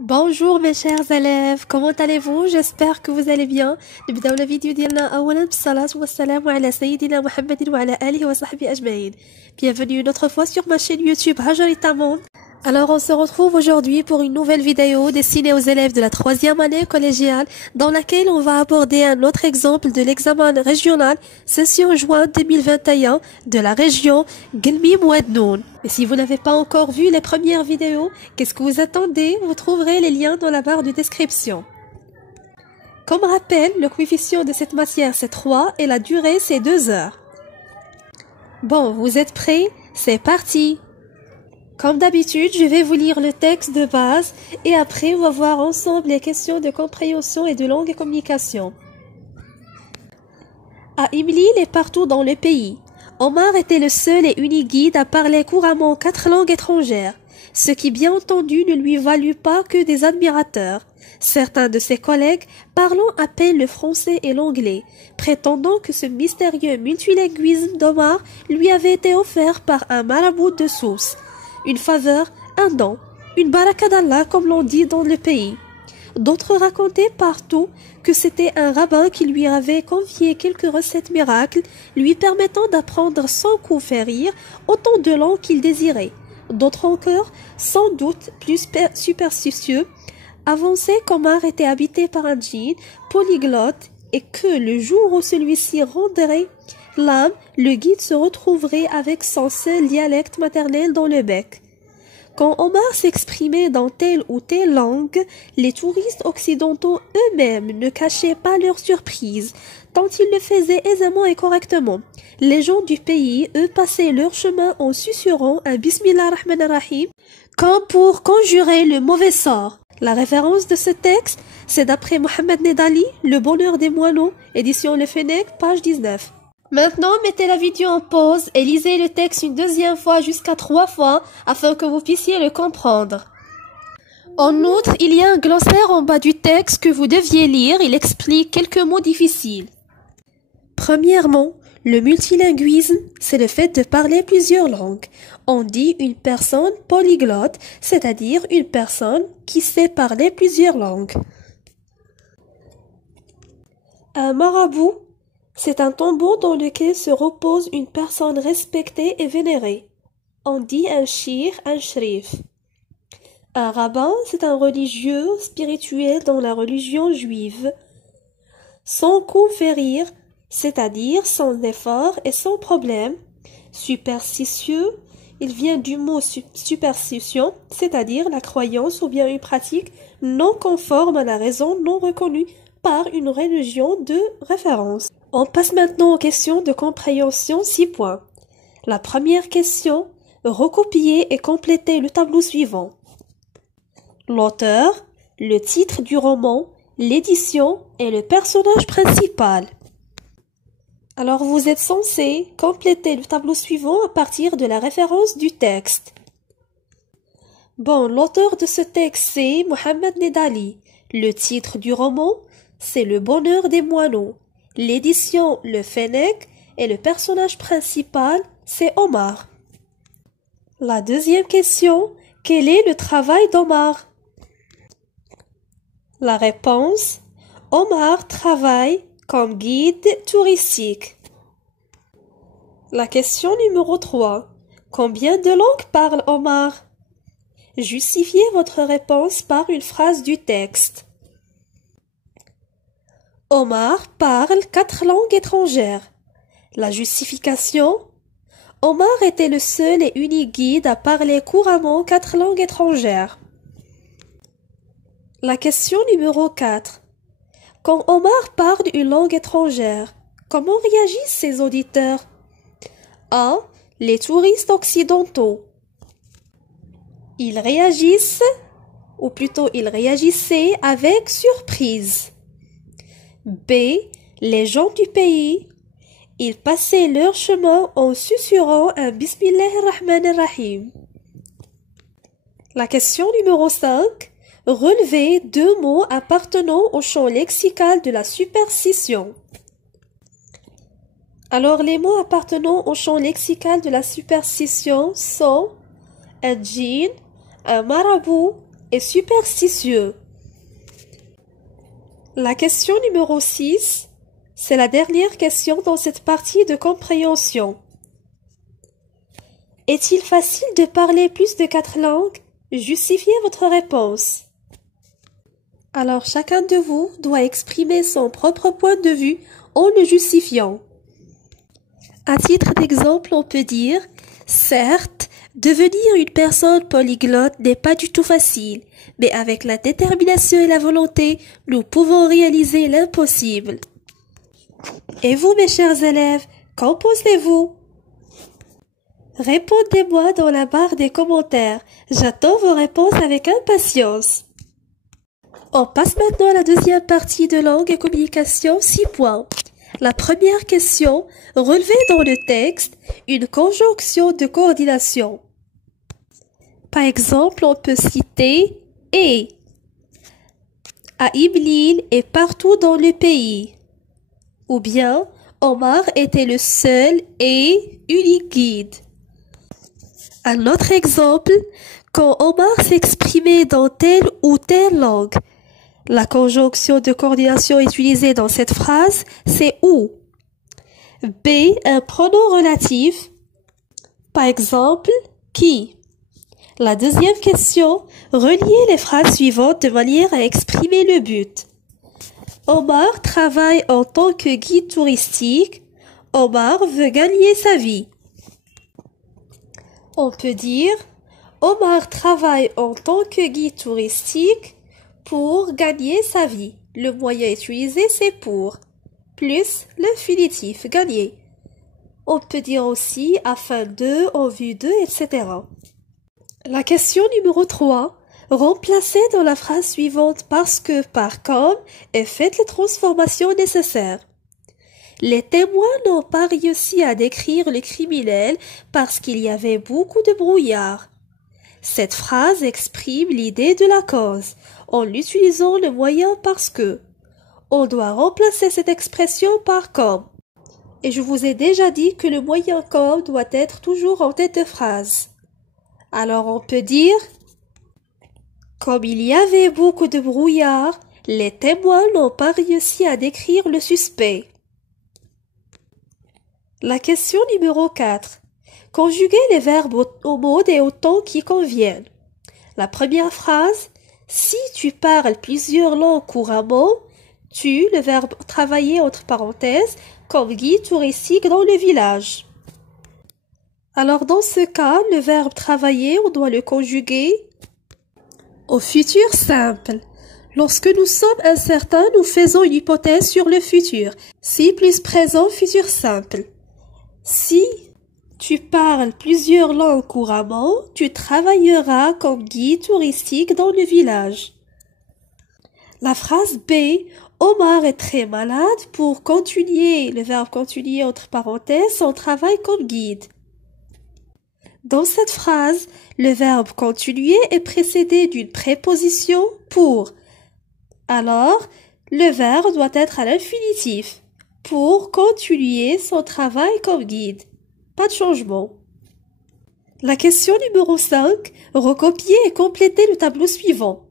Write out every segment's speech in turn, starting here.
Bonjour mes chers élèves, comment allez-vous? J'espère que vous allez bien. نبداو الفيديو ديالنا اولا بالصلاة والسلام على سيدنا محمد وعلى آله وصحبه أجمعين. Bienvenue une autre fois sur ma chaîne YouTube Hajarita Monde. Alors on se retrouve aujourd'hui pour une nouvelle vidéo destinée aux élèves de la 3e année collégiale dans laquelle on va aborder un autre exemple de l'examen régional session juin 2021 de la région Guelmim Ouadnoun. Et si vous n'avez pas encore vu les premières vidéos, qu'est-ce que vous attendez? Vous trouverez les liens dans la barre de description. Comme rappel, le coefficient de cette matière c'est 3 et la durée c'est 2 heures. Bon, vous êtes prêts? C'est parti! Comme d'habitude, je vais vous lire le texte de base et après on va voir ensemble les questions de compréhension et de langue et communication. À Imlil et partout dans le pays, Omar était le seul et unique guide à parler couramment 4 langues étrangères, ce qui bien entendu ne lui valut pas que des admirateurs. Certains de ses collègues parlant à peine le français et l'anglais, prétendant que ce mystérieux multilinguisme d'Omar lui avait été offert par un marabout de Sousse. Une faveur, un don, une baraka d'Allah comme l'on dit dans le pays. D'autres racontaient partout que c'était un rabbin qui lui avait confié quelques recettes miracles lui permettant d'apprendre sans coup férir autant de langues qu'il désirait. D'autres encore, sans doute plus superstitieux, avançaient qu'Omar était habité par un djinn polyglotte et que le jour où celui-ci rendrait l'âme, le guide se retrouverait avec son seul dialecte maternel dans le bec. Quand Omar s'exprimait dans telle ou telle langue, les touristes occidentaux eux-mêmes ne cachaient pas leur surprise, tant ils le faisaient aisément et correctement. Les gens du pays, eux, passaient leur chemin en susurrant un Bismillah Rahman Rahim, comme pour conjurer le mauvais sort. La référence de ce texte, c'est d'après Mohamed Nedali, Le bonheur des moineaux, édition Le Fennec, page 19. Maintenant, mettez la vidéo en pause et lisez le texte une deuxième fois jusqu'à 3 fois afin que vous puissiez le comprendre. En outre, il y a un glossaire en bas du texte que vous deviez lire. Il explique quelques mots difficiles. Premièrement, le multilinguisme, c'est le fait de parler plusieurs langues. On dit une personne polyglotte, c'est-à-dire une personne qui sait parler plusieurs langues. Un marabout, c'est un tombeau dans lequel se repose une personne respectée et vénérée. On dit un shir, un shrif. Un rabbin, c'est un religieux spirituel dans la religion juive. Sans coup férir, c'est-à-dire sans effort et sans problème. Superstitieux, il vient du mot superstition, c'est-à-dire la croyance ou bien une pratique non conforme à la raison non reconnue par une religion de référence. On passe maintenant aux questions de compréhension 6 points. La première question, recopier et compléter le tableau suivant. L'auteur, le titre du roman, l'édition et le personnage principal. Alors vous êtes censé compléter le tableau suivant à partir de la référence du texte. Bon, l'auteur de ce texte c'est Mohamed Nedali. Le titre du roman, c'est Le bonheur des moineaux. L'édition Le Fennec et le personnage principal, c'est Omar. La deuxième question, quel est le travail d'Omar? La réponse, Omar travaille comme guide touristique. La question numéro 3, combien de langues parle Omar? Justifiez votre réponse par une phrase du texte. Omar parle 4 langues étrangères. La justification, Omar était le seul et unique guide à parler couramment 4 langues étrangères. La question numéro 4. Quand Omar parle une langue étrangère, comment réagissent ses auditeurs? A. Les touristes occidentaux. Ils réagissent, ou plutôt ils réagissaient avec surprise. B. Les gens du pays, ils passaient leur chemin en susurrant un Bismillah Rahman Rahim. La question numéro 5. Relevez 2 mots appartenant au champ lexical de la superstition. Alors les mots appartenant au champ lexical de la superstition sont un djinn, un marabout, et superstitieux. La question numéro 6, c'est la dernière question dans cette partie de compréhension. Est-il facile de parler plus de 4 langues? Justifiez votre réponse. Alors chacun de vous doit exprimer son propre point de vue en le justifiant. À titre d'exemple, on peut dire « Certes, devenir une personne polyglotte n'est pas du tout facile, mais avec la détermination et la volonté, nous pouvons réaliser l'impossible. » Et vous, mes chers élèves, qu'en pensez-vous? Répondez-moi dans la barre des commentaires. J'attends vos réponses avec impatience. On passe maintenant à la deuxième partie de langue et communication, 6 points. La première question, relevez dans le texte une conjonction de coordination. Par exemple, on peut citer « et » à Iblil et partout dans le pays. Ou bien, Omar était le seul et unique guide. Un autre exemple, quand Omar s'exprimait dans telle ou telle langue. La conjonction de coordination utilisée dans cette phrase, c'est « où ». B, un pronom relatif. Par exemple, « qui ». La deuxième question, reliez les phrases suivantes de manière à exprimer le but. Omar travaille en tant que guide touristique. Omar veut gagner sa vie. On peut dire Omar travaille en tant que guide touristique pour gagner sa vie. Le moyen utilisé, c'est pour, plus l'infinitif gagner. On peut dire aussi afin de, en vue de, etc. La question numéro 3. Remplacez dans la phrase suivante parce que par comme et faites les transformations nécessaires. Les témoins n'ont pas réussi à décrire le criminel parce qu'il y avait beaucoup de brouillard. Cette phrase exprime l'idée de la cause en utilisant le moyen parce que. On doit remplacer cette expression par comme. Et je vous ai déjà dit que le moyen comme doit être toujours en tête de phrase. Alors on peut dire comme il y avait beaucoup de brouillard, les témoins n'ont pas réussi à décrire le suspect. La question numéro 4. Conjuguez les verbes au mode et au temps qui conviennent. La première phrase, si tu parles plusieurs langues couramment, tu, le verbe travailler entre parenthèses, comme guide touristique dans le village. Alors dans ce cas, le verbe travailler, on doit le conjuguer au futur simple. Lorsque nous sommes incertains, nous faisons une hypothèse sur le futur. Si plus présent, futur simple. Si tu parles plusieurs langues couramment, tu travailleras comme guide touristique dans le village. La phrase B, Omar est très malade pour continuer, le verbe continuer entre parenthèses, son travail comme guide. Dans cette phrase, le verbe continuer est précédé d'une préposition pour. Alors, le verbe doit être à l'infinitif pour continuer son travail comme guide. Pas de changement. La question numéro 5, recopier et compléter le tableau suivant.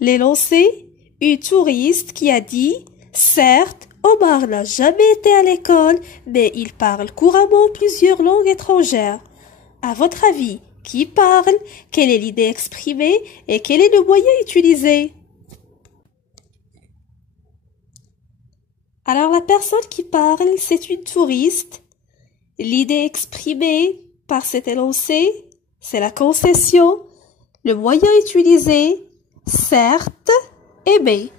L'énoncé, une touriste qui a dit « Certes, Omar n'a jamais été à l'école, mais il parle couramment plusieurs langues étrangères. » À votre avis, qui parle? Quelle est l'idée exprimée et quel est le moyen utilisé? Alors la personne qui parle, c'est une touriste. L'idée exprimée par cet énoncé, c'est la concession. Le moyen utilisé, certes, aimer.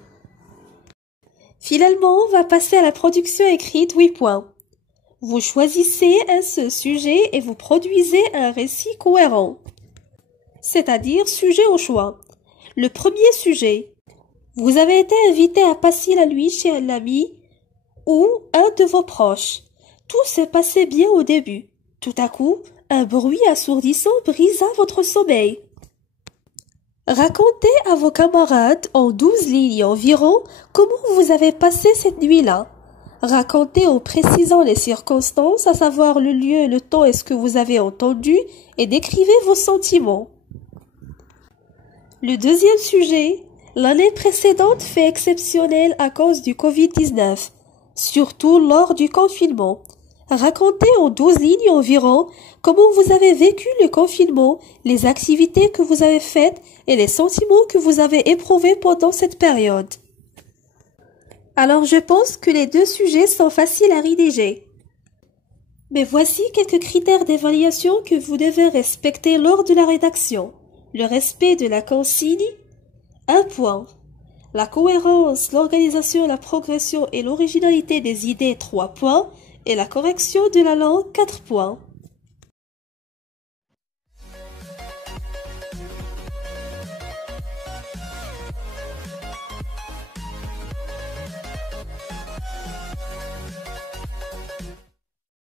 Finalement, on va passer à la production écrite 8 points. Vous choisissez un seul sujet et vous produisez un récit cohérent, c'est-à-dire sujet au choix. Le premier sujet. Vous avez été invité à passer la nuit chez un ami ou un de vos proches. Tout s'est passé bien au début. Tout à coup, un bruit assourdissant brisa votre sommeil. Racontez à vos camarades en 12 lignes environ comment vous avez passé cette nuit-là. Racontez en précisant les circonstances, à savoir le lieu, le temps et ce que vous avez entendu, et décrivez vos sentiments. Le deuxième sujet, l'année précédente fait exceptionnelle à cause du Covid-19, surtout lors du confinement. Racontez en 12 lignes environ comment vous avez vécu le confinement, les activités que vous avez faites et les sentiments que vous avez éprouvés pendant cette période. Alors je pense que les deux sujets sont faciles à rédiger. Mais voici quelques critères d'évaluation que vous devez respecter lors de la rédaction. Le respect de la consigne, 1 point. La cohérence, l'organisation, la progression et l'originalité des idées, 3 points. Et la correction de la langue, 4 points.